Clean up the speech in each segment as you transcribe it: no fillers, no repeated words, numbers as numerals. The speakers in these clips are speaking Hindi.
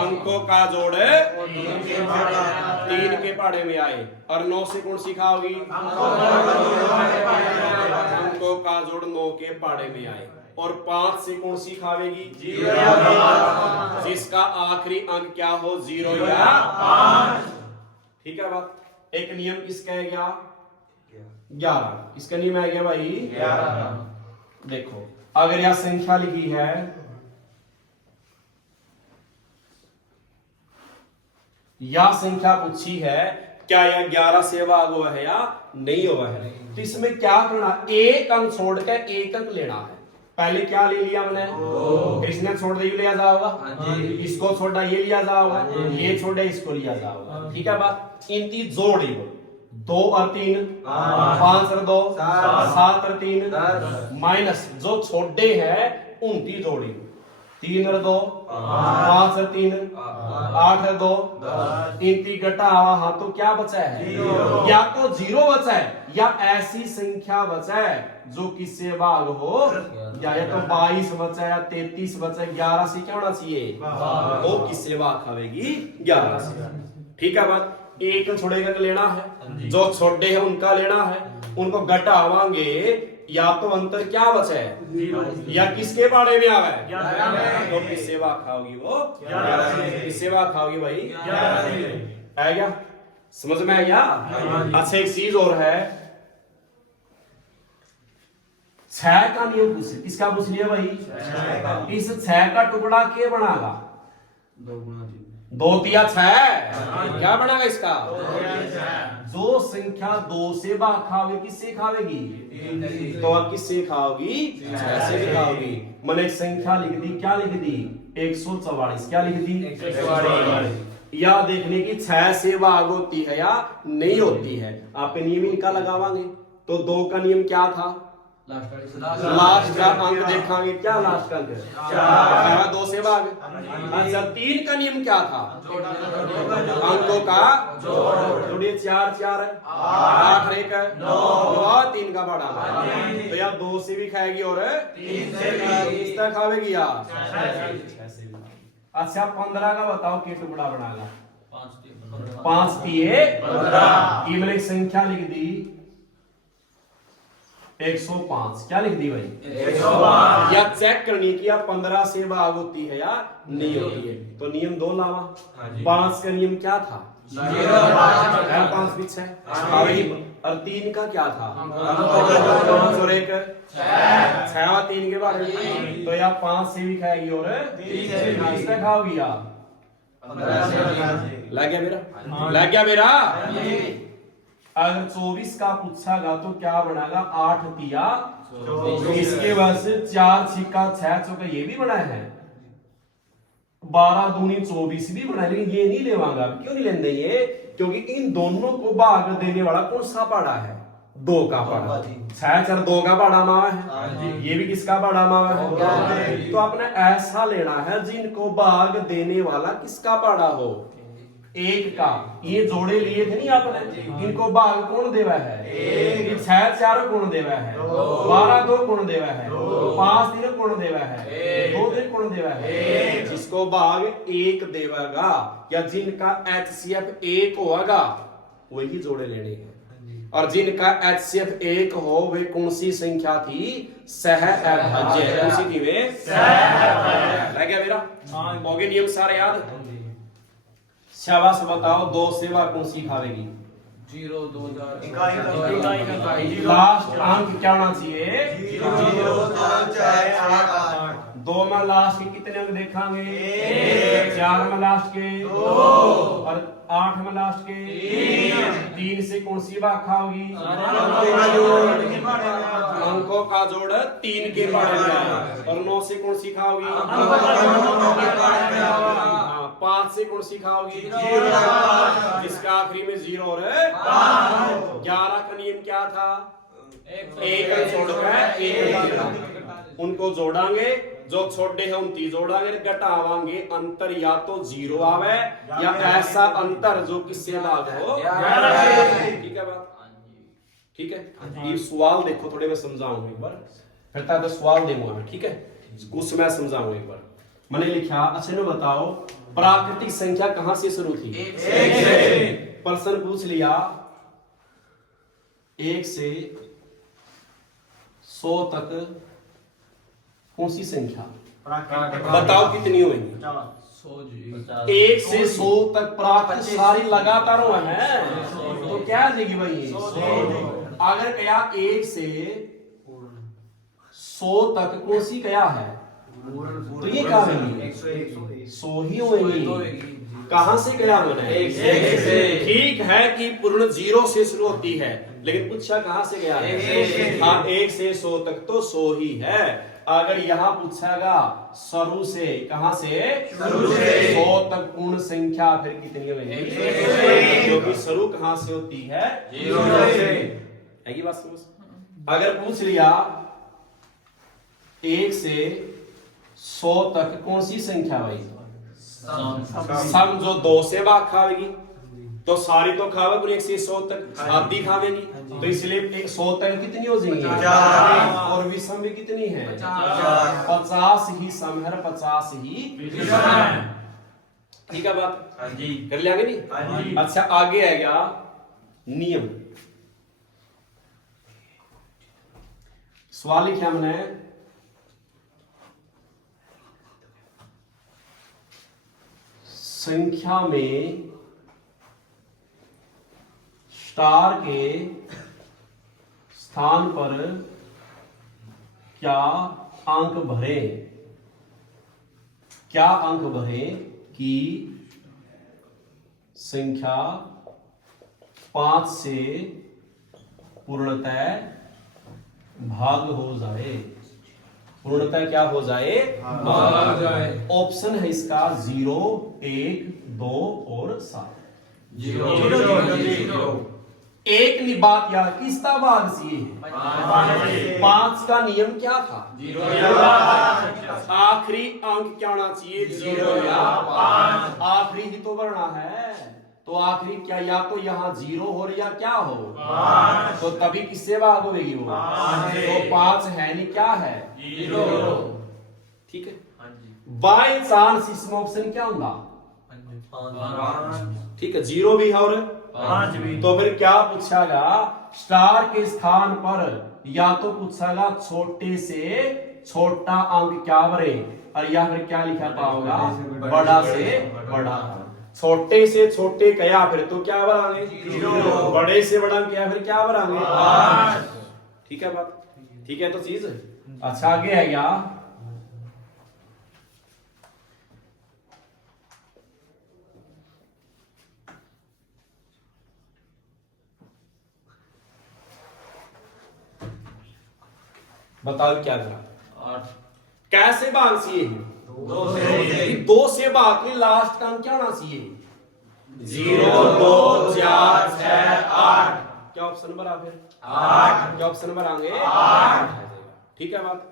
अंकों का जोड़ 3 के पहाड़े में आए। और 9 से कौन सी खाओगी? अंकों का जोड़ 9 के पहाड़े में आए। और 5 से कौन सी खावेगी? जिसका आखिरी अंक क्या हो, 0 या 5। ठीक है बात। एक नियम किसका है? 11। किसका नियम है गया भाई? 11। देखो अगर यह संख्या लिखी है, या संख्या पूछी है, क्या यह 11 से भाग हुआ है या नहीं हुआ है, तो इसमें क्या करना, एक अंक छोड़कर एक अंक लेना है। पहले क्या ले लिया हमने? इसने छोड़ ये लिया जाओगा, इसको छोड़ा ये लिया जाओगा, ये छोड़े इसको लिया जाओगा। ठीक है बात। इनकी जोड़ 2 और 3 5 और 2 7 और 3 माइनस जो छोड़े हैं उनकी जोड़ी 3 और 2 5 और 3 8 और 2 इनकी घटा हाँ, तो क्या बचा है? या तो 0 बचा है या ऐसी संख्या बचा है जो किससे भाग हो, या तो 22 बचा है या 33 बचा है। 11 से क्या होना चाहिए? तो किससे भाग खावेगी? 11 से। ठीक है बात। एक छोड़ेगा लेना है, जो छोटे हैं उनका लेना है, उनको घटावांगे या तो अंतर क्या बचा है, या किसके बारे में आवा है? तो किससे भाग खाओगी? वो किससे भाग खाओगी भाई? है क्या? समझ में आ गया? अच्छा एक चीज और है, 6 का नियम पूछ, किसका पूछ लिया भाई? इस 6 का टुकड़ा क्या बनागा? 2 तिया 6 क्या बनागा इसका? जो संख्या 2 से भाग खाओगे किससे खावेगी? तो अब किससे खाओगी? 6 से भी खाओगी। मैंने एक संख्या लिख दी, क्या लिख दी? 144। क्या लिख दी? 144। या देखने की 6 से भाग होती है या नहीं होती है। आप नियम इनका लगावांगे तो 2 का नियम क्या था? लास्ट का अंक देखांगे, क्या लास्ट का अंक? 2 से भाग। अच्छा 3 का नियम क्या था? अंकों का जोड़िए 4 4 8 1 9 3 का बड़ा। तो यार 2 से भी खाएगी और 3 से खावेगी यार। अच्छा 15 का बताओ कि टुकड़ा बनागा? 5 3 15। मैंने संख्या लिख दी 105। क्या लिख दी भाई? 105। या चेक करनी कि आप 15 से भाग होती है या नहीं होती है, तो नियम 2 लावा। 5 का नियम क्या था? 5 भी 6 और 3 का क्या था? 5 और 1 6 और 3 के बारे में। तो या 5 से भी खाएगी और 3 से खाओगी यार। लग गया मेरा? लग गया मेरा? अगर 24 का पूछागा तो क्या बनाएगा? 8 तिया 24। इसके बाद से 4 छिक्का 6 चौका ये भी बनाए हैं, 12 दूनी 24 भी बनाए, लेकिन ये नहीं लेवांगा। क्यों नहीं लेंगे ये? क्योंकि इन दोनों को भाग देने वाला कौन सा पाड़ा है? 2 का पाड़ा। 6 4 2 का पाड़ा मावा है, ये भी किसका पाड़ा मावा है? तो आपने ऐसा लेना है जिनको भाग देने वाला किसका पाड़ा हो? 1 का। ये जोड़े लिए थे नहीं आपने, इनको भाग कौन देवा है? 6 4 कौन देवा है? 12 2 कौन देवा है? 5 3 कौन देवा है? 2 3 कौन देवा है? जिसको भाग 1 देवागा या जिनका HCF 1 होगा वही जोड़े लेने हैं। और जिनका HCF 1 हो वे कौन सी संख्या थी? सहअभाज्य। कौन सी थी वे? सहअभाज्य। लग गया मेरा? हो गए नियम सारे याद? शाबाश बताओ 2 से भाग कौन सी खावेगी? 0 2 लास्ट अंक क्या होना चाहिए? 0 4 8 2 में लास्ट के कितने अंक देखांगे? 4 में लास्ट के 2 और 8 में लास्ट के 3 से कौन सी भाग खाओगी? अंकों का जोड़ 3 के पहाड़े में आया। और 9 से कौन सी खाओगी? 5 से कौन सी खाओगी? जिसका आखिरी में 0 और 11 का नियम क्या था? एक अंक छोड़कर एक अंक उनको जोड़ांगे, जो छोटे हैं उनकी जोड़ांगे, घटावांगे। अंतर या तो 0 आवे या ऐसा अंतर जो किससे भाग हो। ठीक है बात? ठीक है। ये सवाल देखो थोड़े मैं समझाऊंगा एक बार, फिर तक सवाल दूंगा मैं। ठीक है, कुछ मैं समझाऊंगा एक बार। मैंने लिखा। अच्छा इन्हें बताओ प्राकृतिक संख्या कहां से शुरू थी? एक से। प्रश्न पूछ लिया 1 से 100 तक कौन सी संख्या? बताओ कितनी होगी? 100 जी। 1 से 100 तक प्राकृतिक सारी लगातार है, तो क्या आ जाएगी भाई? अगर क्या 1 से 100 तक कौन सी क्या है, तो ये क्या होगी? 100 ही होगी। कहां से क्या होना है? एक से। ठीक है कि पूर्ण 0 से शुरू होती है, लेकिन पूछा कहां से गया है? एक से। हाँ 1 से 100 तक तो 100 ही है। अगर यहां पूछागा शुरू से, कहां से? शुरू से। 100 तक पूर्ण संख्या फिर कितनी होगी? एक से। क्योंकि शुरू कहां से होती है? 0 से। है ये बात समझ? अगर पूछ लिया 1 से 100 तक कौन सी संख्या भाई? सम जो 2 से भाग खावेगी, तो सारी तो खावे पर 1 से 100 तक आधी खावेगी, तो इसलिए 100 तक कितनी हो जाएंगी? 50। और विषम भी कितनी है? 50। 50 ही सम है, 50 ही विषम। ठीक है बात? हाँ जी। कर लिया कि नहीं? हाँ जी। अच्छा आगे है क्या नियम। सवाल लिखा हमने संख्या में स्टार के स्थान पर क्या अंक भरें? क्या अंक भरें कि संख्या 5 से पूर्णतः भाग हो जाए? पूर्णतः क्या हो जाए? भाग हो जाए। ऑप्शन है इसका 0, 1, 2 और 7। 0। एक नी बात यार किसका भाग सी है? 5 का नियम क्या था? 0 आखिरी अंक क्या होना चाहिए? 0 या 5। आखिरी ही तो भरना है, तो आखिरी क्या या तो यहाँ 0 हो या क्या हो? 5। तो तभी किससे भाग होगी वो? 5 से। तो 5 है नहीं, क्या है? 0। ठीक है। बाय चांस इसमें ऑप्शन क्या होगा? ठीक है 0 भी है और 5 भी। तो फिर क्या पूछागा? स्टार के स्थान पर या तो पूछागा छोटे से छोटा अंक क्या भरे, और या फिर क्या लिखा पाओगा? बड़ा से बड़ा। छोटे से छोटे क्या फिर तो क्या भरांगे? 0। बड़े से बड़ा क्या फिर क्या भरांगे? 5। ठीक है बात? ठीक है तो चीज अच्छा आगे है क्या? बताओ क्या करा? 8। कैसे भाग चाहिए? 2 से। 2 से भाग के लास्ट का अंक क्या होना चाहिए? 0, 2, 4, 6, 8। क्या ऑप्शन भरा फिर? 8। क्या ऑप्शन भरांगे? 8। ठीक है बात?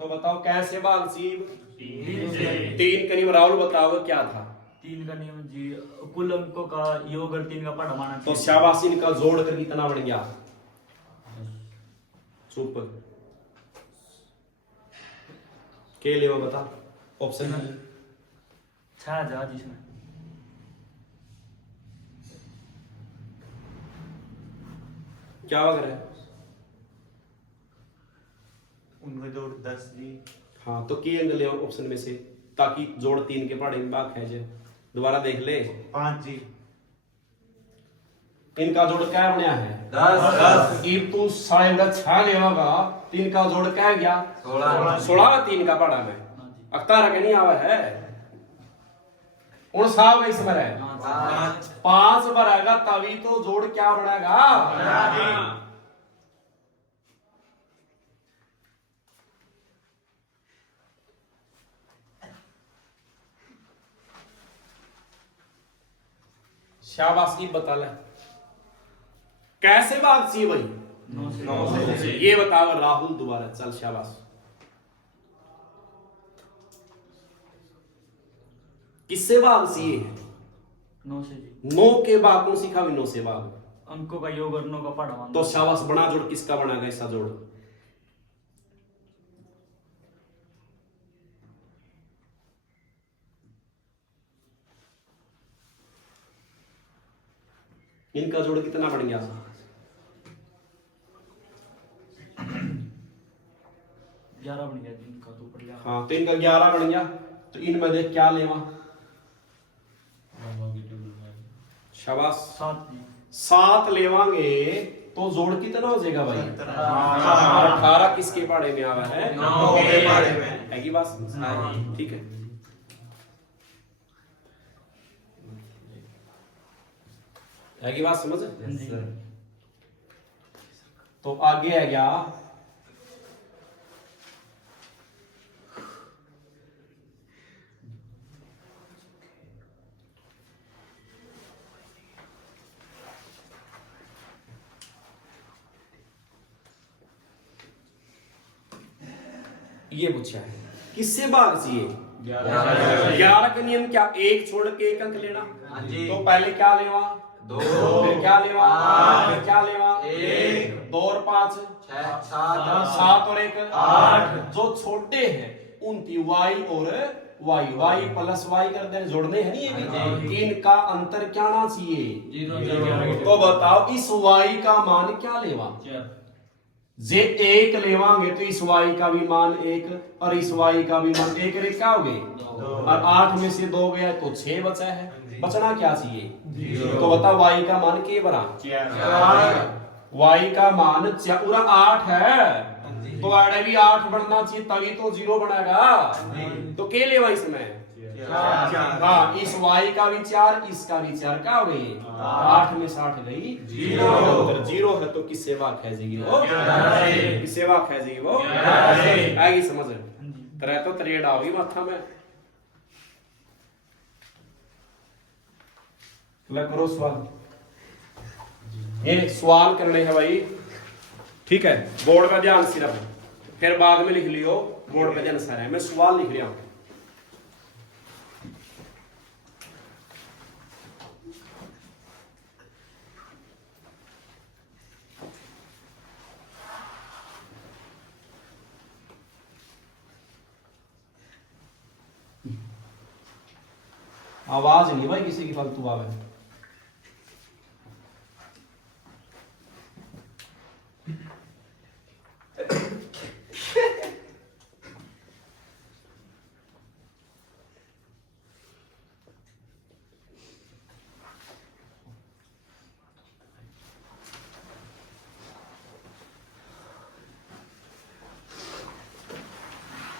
तो बताओ कैसे भाग सीब? 3 करीब राहुल बताओ क्या था? 3 का नियम जी, कुल अंकों का योग और 3 का पढ़ा माना तो शाबाशी इनका जोड़ कर कितना बन गया? चुप के लिए वो बता ऑप्शन 6000 जिसमें क्या वगैरह है? उनका जोड़ 10 जी। हाँ तो की एंगल ऑप्शन में से, ताकि जोड़ 3 के पहाड़े में बात है जे दोबारा देख ले। 5 जी। इनका जोड़ क्या बनया है? 10। इब तू साढ़े बड़ा 6 ले होगा, 3 का जोड़ क्या गया? 16 3 का पहाड़ा में अख्तार के नहीं आवा है उन साहब इस बार है 5 बनेगा तभी तो जोड़ क्या बनेगा? शाबाश की बता ले कैसे बात सी भाई? 9 से। ये बताओ राहुल दोबारा चल शाबाश। किससे भाग सी है? 9 से जी। 9 के भाग कौन सीखा भी 9 से भाग? अंकों का योग और 9 का पढ़ा। तो शाबाश, बना जोड़ किसका बनाएगा ऐसा जोड़? इनका जोड़ कितना बन गया? 11 बन गया जी इनका, तो ऊपर 11। हाँ, तो इनका 11 बन गया। तो इनमें देख क्या लेवा? शाबाश, 7 जी। 7 लेवांगे तो जोड़ कितना हो जाएगा भाई? 18 किसके पाड़े में आवा है? 9 के पाड़े में। है की बात? ठीक है, है की बात समझ? तो आगे है क्या? ये पूछा है किससे भाग चाहिए? 11 के नियम क्या? एक छोड़ के एक अंक लेना। हाँ जी। तो पहले क्या लेवा? 2, फिर क्या लेवा? 8, फिर क्या लेवा? 1, 2 और 5 6, 7, 7 और 1 8। जो छोटे हैं उनकी y और y प्लस y कर दें, जोड़ने हैं नहीं ये भी। इनका अंतर क्या ना चाहिए? 0। तो बताओ इस y का मान क्या लेवा? जे 1 लेवांगे तो इस y का भी मान 1 और इस y का भी मान 1 रे क्या हो गए? और 8 में से 2 गया तो 6 बचा है। बचना क्या चाहिए? तो बता y का मान के बरा? y का मान पूरा 8 है, तो आड़े भी 8 बनना चाहिए तभी तो 0 बनेगा। तो के लेवा इसमें? हाँ, इस y का भी 4, इसका भी 4, क्या हो गई? 8 में 60 गई 0। 0 है तो किससे वाक है जी वो? किससे वाक है जी वो? आएगी समझ? तरह तो तरेड़ आ गई माथा में। करो सवाल। ये सवाल करने हैं भाई, ठीक है? बोर्ड पे ध्यान सिर्फ, फिर बाद में लिख लियो बोर्ड पे ध्यान सारा है। मैं सवाल लिख रहा हूं। आवाज नहीं भाई किसी की फालतू आवे।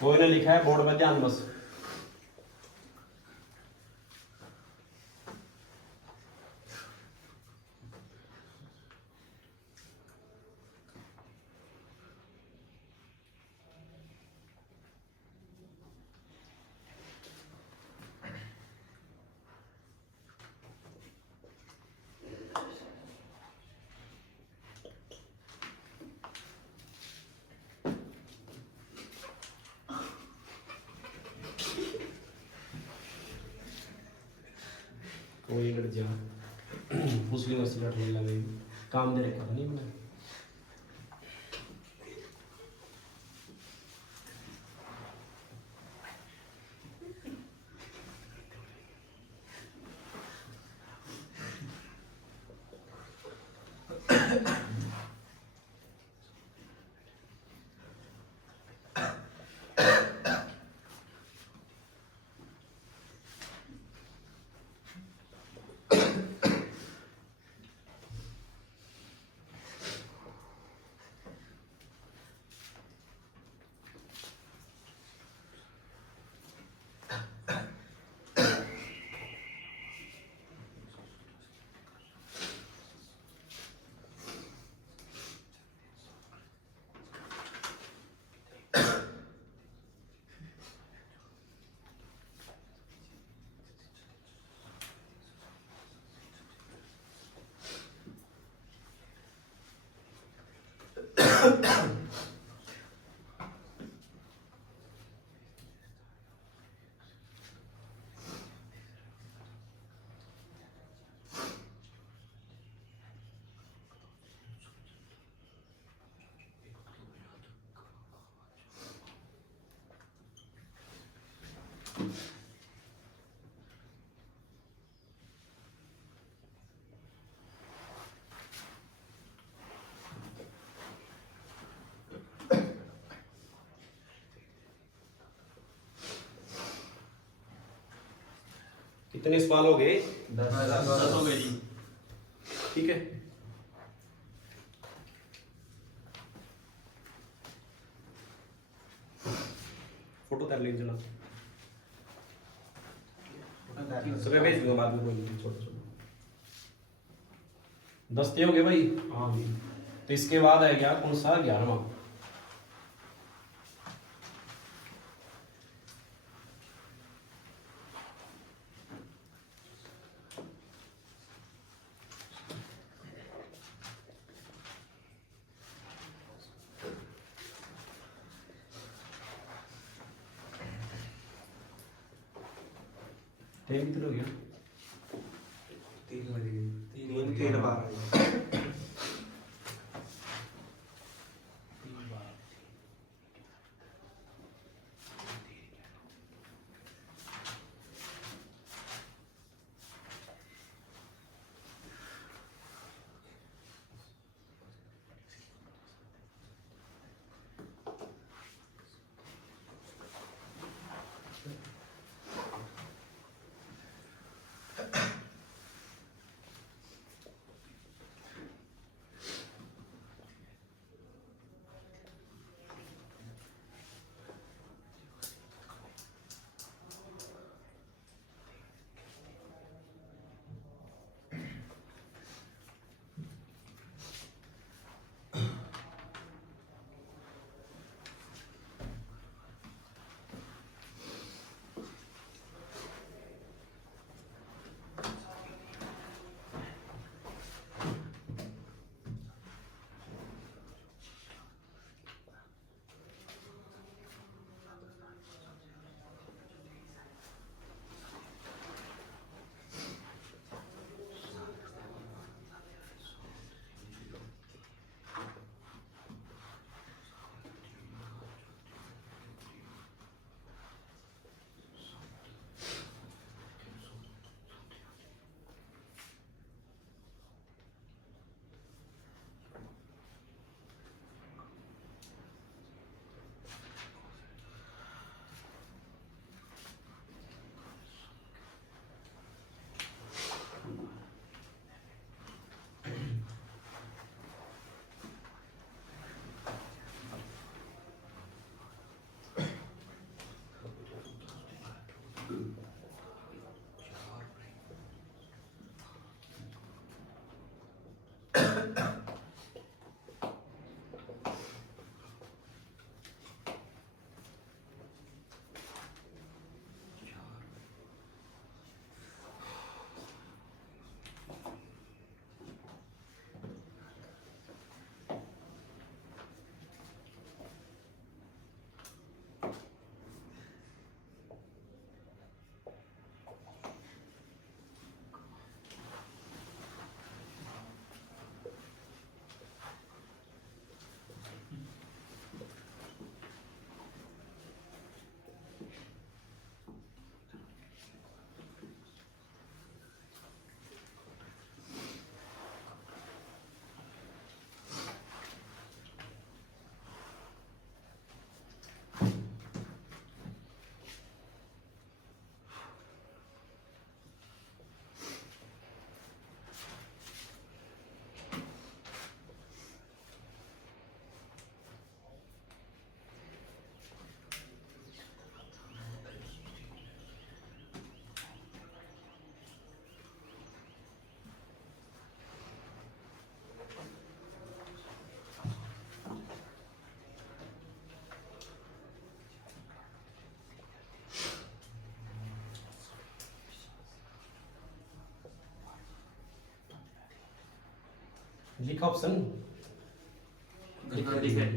कोई ने लिखा है बोर्ड में ध्यान बस। कोई लड़ जा उसकी वजह से लड़ने लगे, काम दे रखा नहीं मैंने। कितने सवाल हो गए? 10 हो गए जी। ठीक है। फोटो कर लीजिए ना, सुबह भेज दूंगा बाद में, कोई नहीं, छोड़ो छोड़ो। 10 हो गए भाई। हाँ जी। तो इसके बाद है क्या, कौन सा, 11वां। टाइम कितना हो गया? 3 बज गए। 3 लिखा ऑप्शन। लिखा है।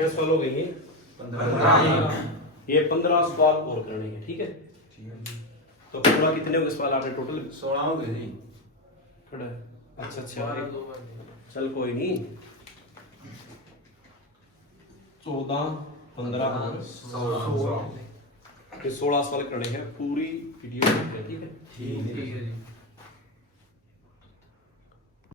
कितने सवाल हो गए ये 15। ये 15 सवाल और करने हैं, ठीक है। तो 15 कितने हो गए सवाल आपने टोटल? 16 हो गए जी। खड़ा है। अच्छा चल कोई नहीं। 14 15 16 ये 16 सवाल करने हैं, पूरी वीडियो देखते हैं, ठीक है।